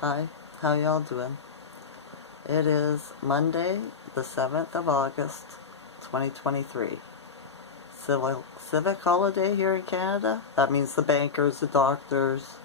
Hi, how y'all doing? It is Monday, the 7th of August, 2023. Civic holiday here in Canada. That means the bankers, the doctors,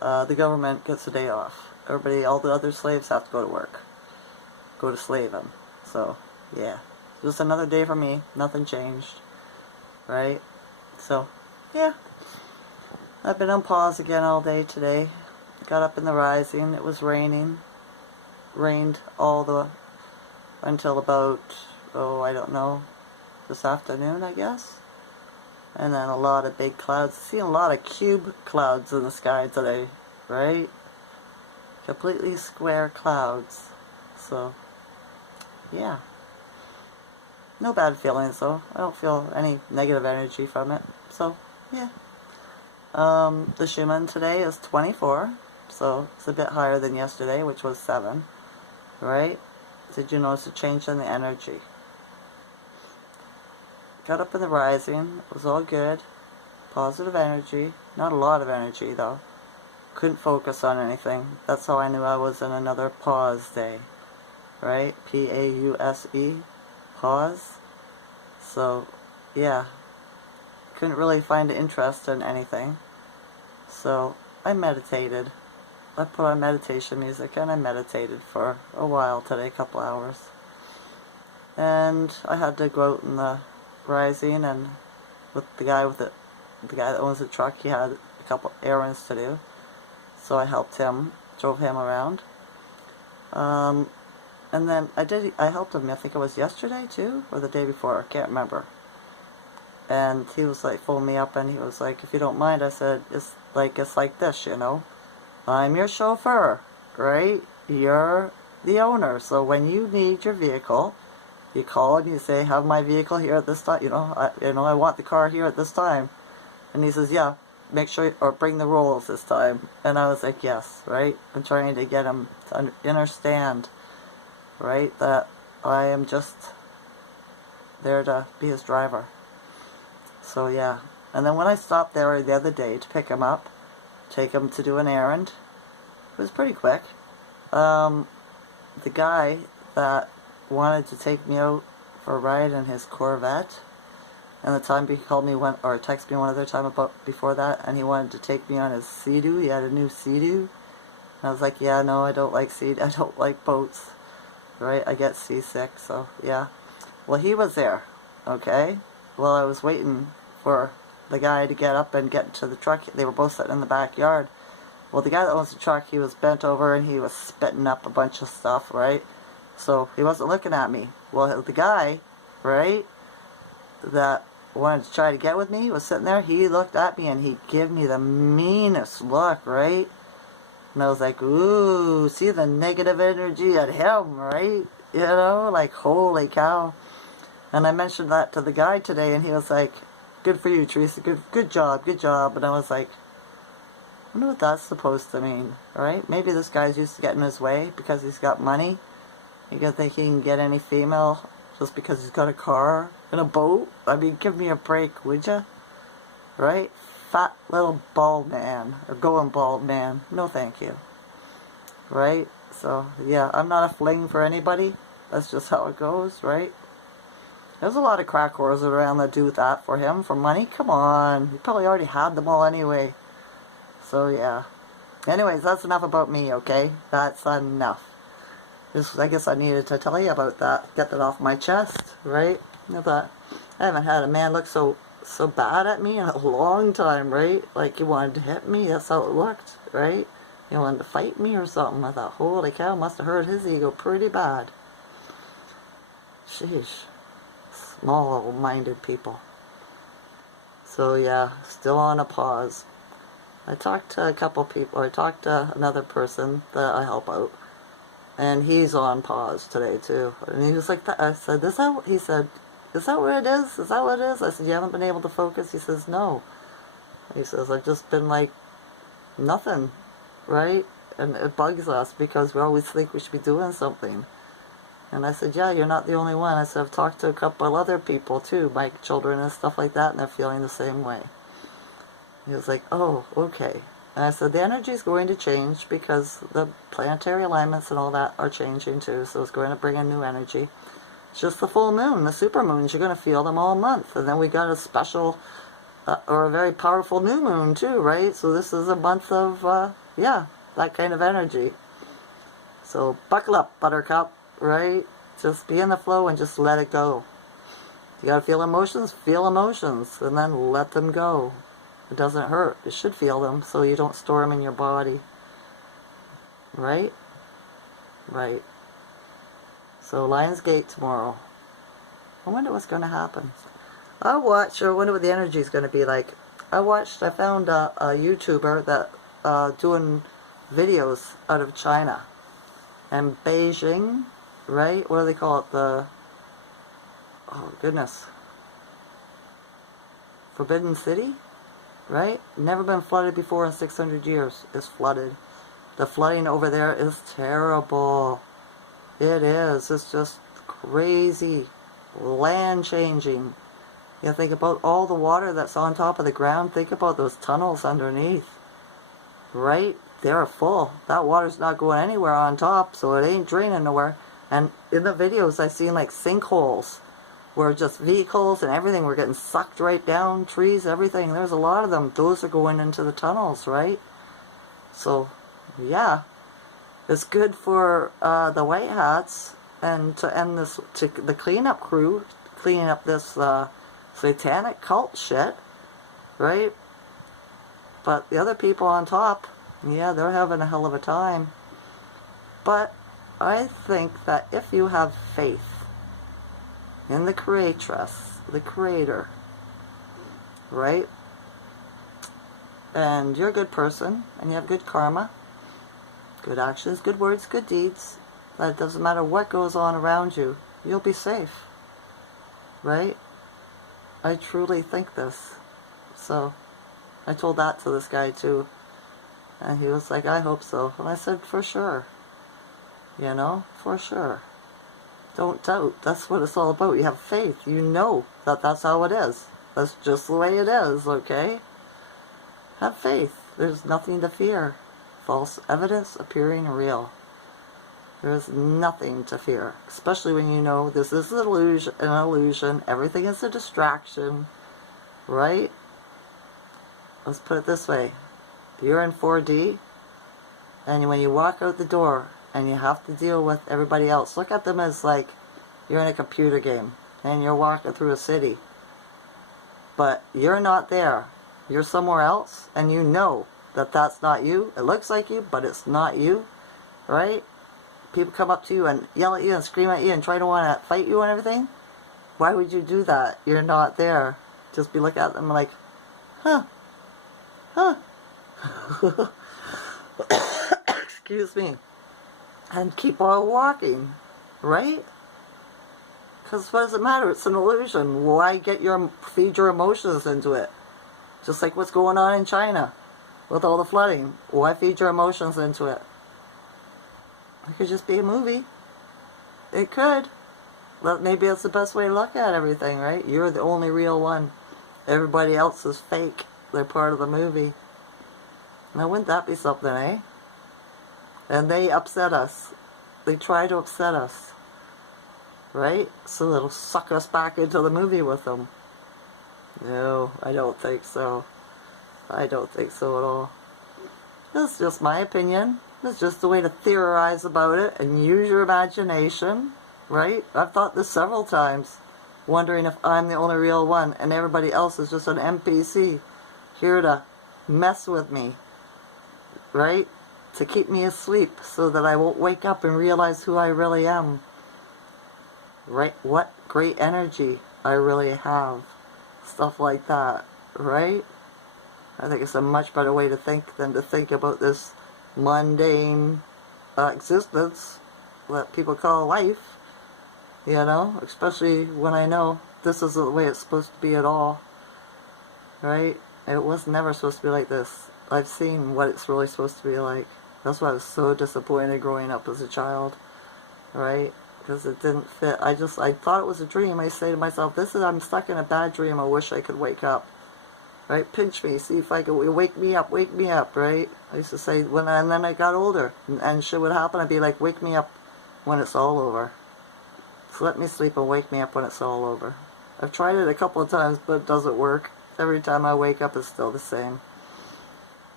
the government gets a day off. Everybody, all the other slaves have to go to work. Go to slaving. So, yeah. Just another day for me. Nothing changed. Right? So, yeah. I've been on pause again all day today. Got up in the rising. It was raining. Rained until about, I don't know, this afternoon, I guess. And then a lot of big clouds. Seen a lot of cube clouds in the sky today, right? Completely square clouds. So, yeah. No bad feelings though. I don't feel any negative energy from it. So, yeah. The Schumann today is 24. So, it's a bit higher than yesterday, which was 7. Right? Did you notice a change in the energy? Got up in the rising. It was all good. Positive energy. Not a lot of energy though. Couldn't focus on anything. That's how I knew I was in another pause day. Right? P-A-U-S-E. Pause. So, yeah. Couldn't really find interest in anything. So, I meditated. I put on meditation music and I meditated for a while today, a couple hours. And I had to go out in the rising, and with the guy that owns the truck, he had a couple errands to do. So I helped him, drove him around. And then I helped him, I think it was yesterday too, or the day before, I can't remember. And he was like, phoned me up and he was like, if you don't mind, I said, it's like this, you know. I'm your chauffeur, right? You're the owner. So when you need your vehicle, you call and you say, have my vehicle here at this time. I want the car here at this time. And he says, yeah, make sure, or bring the rolls this time. And I was like, yes, right? I'm trying to get him to understand, right, that I am just there to be his driver. So yeah. And then when I stopped there the other day to pick him up, take him to do an errand, it was pretty quick. The guy that wanted to take me out for a ride in his Corvette, and the time he called me or texted me one other time before that, and he wanted to take me on his Sea-Doo. He had a new Sea-Doo. And I was like, yeah, no, I don't like I don't like boats, right? I get seasick, so yeah. Well, he was there, okay? Well, I was waiting for the guy to get up and get to the truck. They were both sitting in the backyard. Well, the guy that owns the truck, he was bent over and he was spitting up a bunch of stuff, right? So he wasn't looking at me. Well, the guy, right, that wanted to try to get with me was sitting there. He looked at me and he gave me the meanest look, right? And I was like, ooh, see the negative energy at him, right? You know, like, holy cow. And I mentioned that to the guy today and he was like, good for you, Teresa. Good job, good job. And I was like, I wonder what that's supposed to mean, right? Maybe this guy's used to getting his way because he's got money. You gonna think he can get any female just because he's got a car and a boat? I mean, give me a break, would ya? Right? Fat little bald man, or going bald man. No thank you. Right? So, yeah, I'm not a fling for anybody. That's just how it goes, right? There's a lot of crack whores around that do that for him, for money. Come on. He probably already had them all anyway. So, yeah. Anyways, that's enough about me, okay? That's enough. I guess I needed to tell you about that. Get that off my chest, right? I thought, I haven't had a man look so bad at me in a long time, right? Like he wanted to hit me. That's how it looked, right? He wanted to fight me or something. I thought, holy cow, must have hurt his ego pretty bad. Sheesh. Small-minded people. So yeah, still on a pause. I talked to a couple people, or I talked to another person that I help out, and he's on pause today too. And he was like, I said, he said, is that what it is? Is that what it is? I said, you haven't been able to focus? He says, no. He says, I've just been like, nothing, right? And it bugs us because we always think we should be doing something. And I said, yeah, you're not the only one. I said, I've talked to a couple other people too, my children and stuff like that, and they're feeling the same way. He was like, oh, okay. And I said, the energy is going to change because the planetary alignments and all that are changing too. So it's going to bring a new energy. It's just the full moon, the super moons. You're going to feel them all month. And then we got a special or a very powerful new moon too, right? So this is a month of, yeah, that kind of energy. So buckle up, buttercup, right? Just be in the flow and just let it go. You gotta feel emotions, and then let them go. It doesn't hurt. You should feel them so you don't store them in your body. Right? Right. So Lionsgate tomorrow. I wonder what's going to happen. I wonder what the energy is going to be like. I found a YouTuber that doing videos out of China. And Beijing, right? What do they call it? Oh goodness. Forbidden City? Right? Never been flooded before in 600 years. It's flooded. The flooding over there is terrible. It is. It's just crazy. Land changing. You think about all the water that's on top of the ground. Think about those tunnels underneath. Right? They're full. That water's not going anywhere on top, so it ain't draining nowhere. And in the videos, I've seen like sinkholes where just vehicles and everything were getting sucked right down, trees, everything. There's a lot of them. Those are going into the tunnels, right? So, yeah. It's good for the white hats and to end this, to the cleanup crew, cleaning up this satanic cult shit, right? But the other people on top, yeah, they're having a hell of a time. But I think that if you have faith in the creatress, the creator, right? And you're a good person, and you have good karma, good actions, good words, good deeds, that it doesn't matter what goes on around you, you'll be safe, right? I truly think this. So, I told that to this guy too, and he was like, I hope so. And I said, for sure. You know, for sure. Don't doubt. That's what it's all about. You have faith. You know that that's how it is. That's just the way it is, okay? Have faith. There's nothing to fear. False evidence appearing real. There's nothing to fear. Especially when you know this is an illusion. Everything is a distraction. Right? Let's put it this way. You're in 4D, and when you walk out the door, and you have to deal with everybody else, look at them as like you're in a computer game, and you're walking through a city. But you're not there. You're somewhere else, and you know that that's not you. It looks like you, but it's not you, right? People come up to you and yell at you and scream at you and try to want to fight you and everything. Why would you do that? You're not there. Just be looking at them like, huh, huh. Excuse me. And keep on walking, right? Because what does it matter? It's an illusion. Why feed your emotions into it? Just like what's going on in China with all the flooding. Why feed your emotions into it? It could just be a movie. It could. But maybe that's the best way to look at everything, right? You're the only real one. Everybody else is fake. They're part of the movie. Now wouldn't that be something, eh? And they upset us. They try to upset us. Right? So they'll suck us back into the movie with them. No, I don't think so. I don't think so at all. This is just my opinion. It's just a way to theorize about it and use your imagination. Right? I've thought this several times. Wondering if I'm the only real one and everybody else is just an NPC. Here to mess with me. Right? To keep me asleep so that I won't wake up and realize who I really am. Right? What great energy I really have. Stuff like that. Right? I think it's a much better way to think than to think about this mundane existence that people call life. You know? Especially when I know this isn't the way it's supposed to be at all. Right? It was never supposed to be like this. I've seen what it's really supposed to be like. That's why I was so disappointed growing up as a child, right? Because it didn't fit. I thought it was a dream. I say to myself, I'm stuck in a bad dream. I wish I could wake up. right? Pinch me, see if I can wake me up, right? I used to say and then I got older, and shit would happen. I'd be like, wake me up when it's all over. So let me sleep and wake me up when it's all over. I've tried it a couple of times, but it doesn't work. Every time I wake up, it's still the same.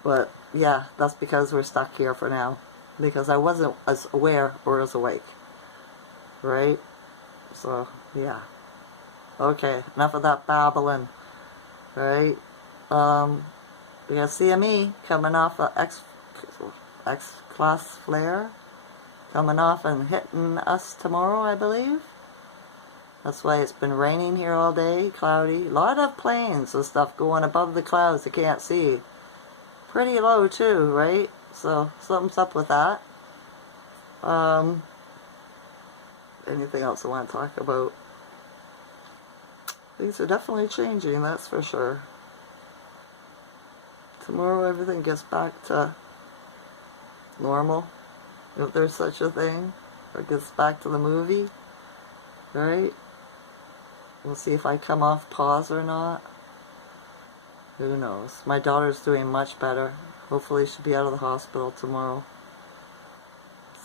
But yeah, that's because we're stuck here for now. Because I wasn't as aware or as awake. Right? So, yeah. Okay, enough of that babbling. Right? We got CME coming off of X-class flare. Coming off and hitting us tomorrow, I believe. That's why it's been raining here all day, cloudy. A lot of planes and stuff going above the clouds you can't see. Pretty low too, right? So something's up with that. Anything else I want to talk about? Things are definitely changing, that's for sure. Tomorrow everything gets back to normal, if there's such a thing, or gets back to the movie, right? We'll see if I come off pause or not. Who knows? My daughter's doing much better. Hopefully she'll be out of the hospital tomorrow.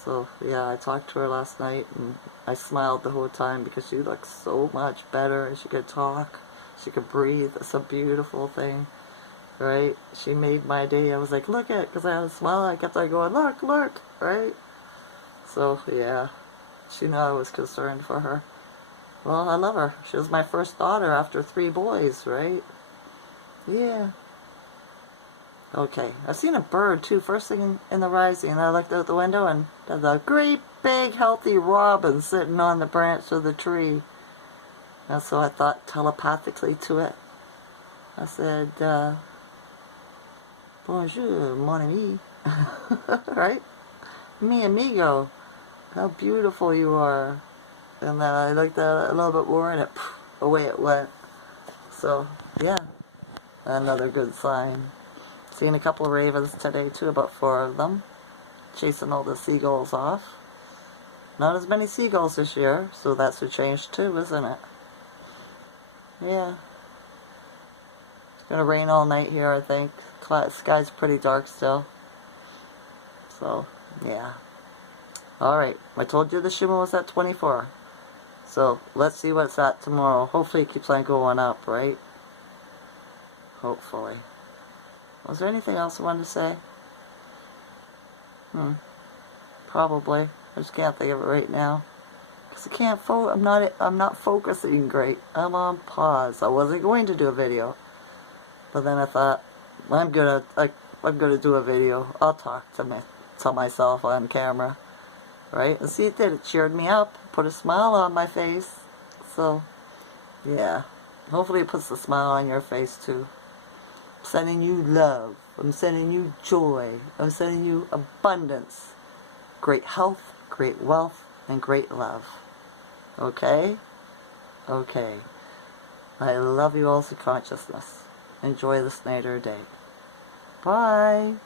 So, yeah, I talked to her last night and I smiled the whole time because she looks so much better and she could talk. She could breathe. It's a beautiful thing, right? She made my day. I was like, look at it, because I had a smile. I kept on going, look, look, right? So, yeah, she knew I was concerned for her. Well, I love her. She was my first daughter after 3 boys, right? Yeah. Okay. I've seen a bird, too, first thing in the rising. And I looked out the window and there's a great, big, healthy robin sitting on the branch of the tree. And so I thought telepathically to it. I said, bonjour, mon ami. Right? Mi amigo. How beautiful you are. And then I looked at it a little bit more and away it went. So, yeah. Another good sign. Seen a couple of ravens today too, about 4 of them. Chasing all the seagulls off. Not as many seagulls this year, so that's a change too, isn't it? Yeah. It's gonna rain all night here, I think. Sky's pretty dark still. So, yeah. Alright, I told you the Schumann was at 24. So, let's see what's at tomorrow. Hopefully it keeps on going up, right? Hopefully. Was there anything else I wanted to say? Probably. I just can't think of it right now. Because I can't I'm not focusing great. I'm on pause. I wasn't going to do a video. But then I thought, I'm gonna do a video. I'll talk to myself on camera. Right? And see, it did. It cheered me up. Put a smile on my face. So, yeah. Hopefully it puts a smile on your face too. I'm sending you love. I'm sending you joy. I'm sending you abundance. Great health, great wealth, and great love. Okay? Okay. I love you all to consciousness. Enjoy the Snyder day. Bye.